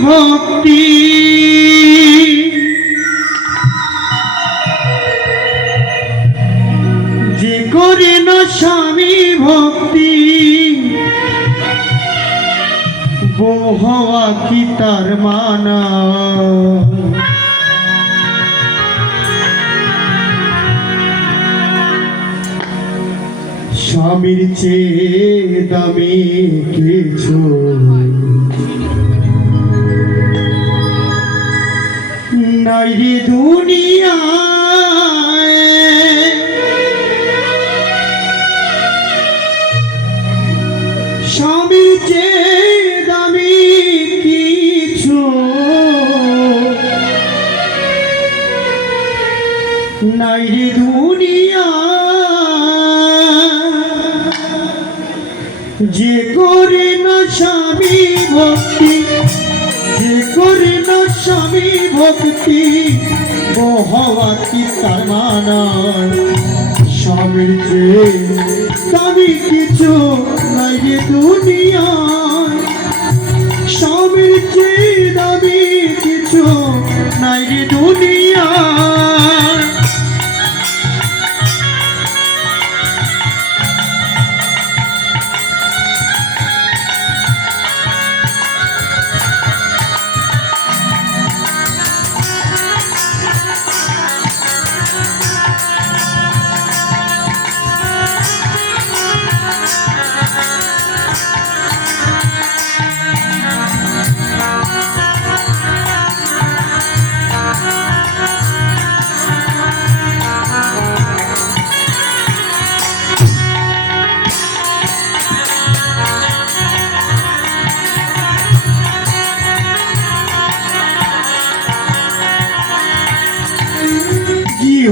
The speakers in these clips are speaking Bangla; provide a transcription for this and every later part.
ভক্তি যে করে না স্বামী ভক্তি বউ হওয়া কি তার মানা স্বামীর চেয়ে দামি কিছু নাই রে দুনিয়ায় স্বামীর চেয়ে দামি কিছু নাই রে দুনিয়ায় যে করে না স্বামী ভক্তি যে করে না স্বামী ভক্তি বউ হওয়া কি তার মানা স্বামীর চেয়ে দামি কিছু নাই রে দুনিয়ায় স্বামীর চেয়ে দামি কিছু নাই রে দুনিয়ায়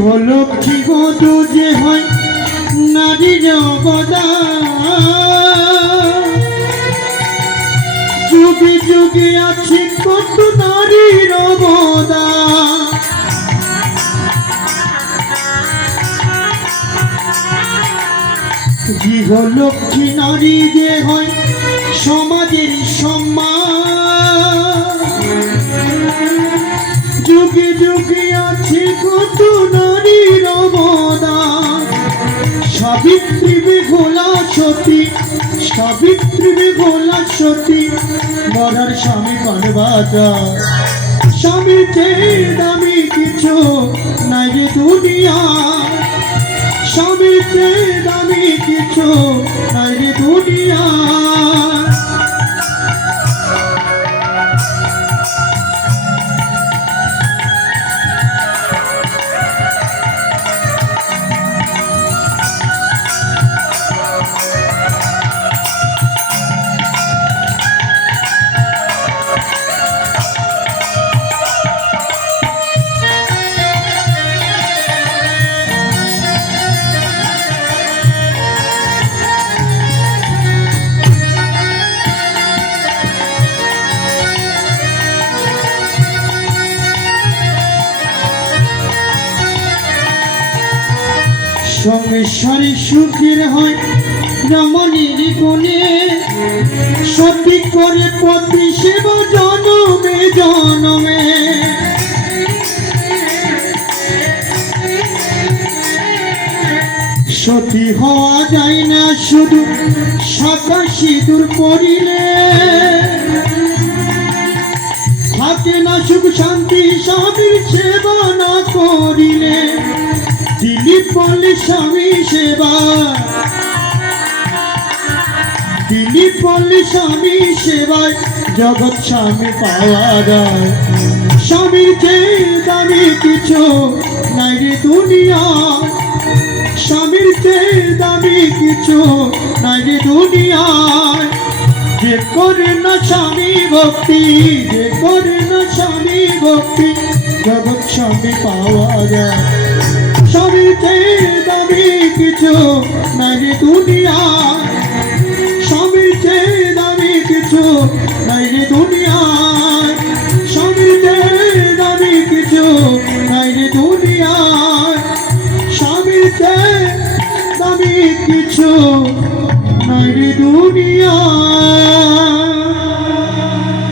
হলো কি বধূ যে হয় নারীর অবদান যুগে যুগে আছে কত নারীর অবদান গৃহলক্ষ্মী নারী যে হয় সমাজের সম্মান যুগে যুগে আছে কত নারীর অবদান সাবিত্রী বেহুলা সতী সাবিত্রী বেহুলা সতী মরার স্বামী পানবাজা স্বামীর চেয়ে দামি কিছু নাই রে দুনিয়া স্বামীর চেয়ে দামি কিছু নাই রে দুনিয়া সংসারে সুখের হয় রমণীর গুণে সতী করে পতি সেবা জনমে জনমে সতী হওয়া যায় না শুধু সাদা সিঁদুর পরিলে থাকে না সুখ শান্তি স্বামীর সেবা না করিলে দিলীপ বলে স্বামী সেবা দিলীপ বলে স্বামী সেবায় জগৎ স্বামী পাওয়া যায় স্বামীর চেয়ে দামি কিছু নাই রে দুনিয়া স্বামীর চেয়ে দামি কিছু নাই রে দুনিয়ায় যে করে না স্বামী ভক্তি যে করে না স্বামী ভক্তি জগৎ স্বামী পাওয়া যায় স্বামীর চেয়ে দামি কিছু নাই রে দুনিয়া স্বামীর চেয়ে দামি কিছু নাই রে দুনিয়া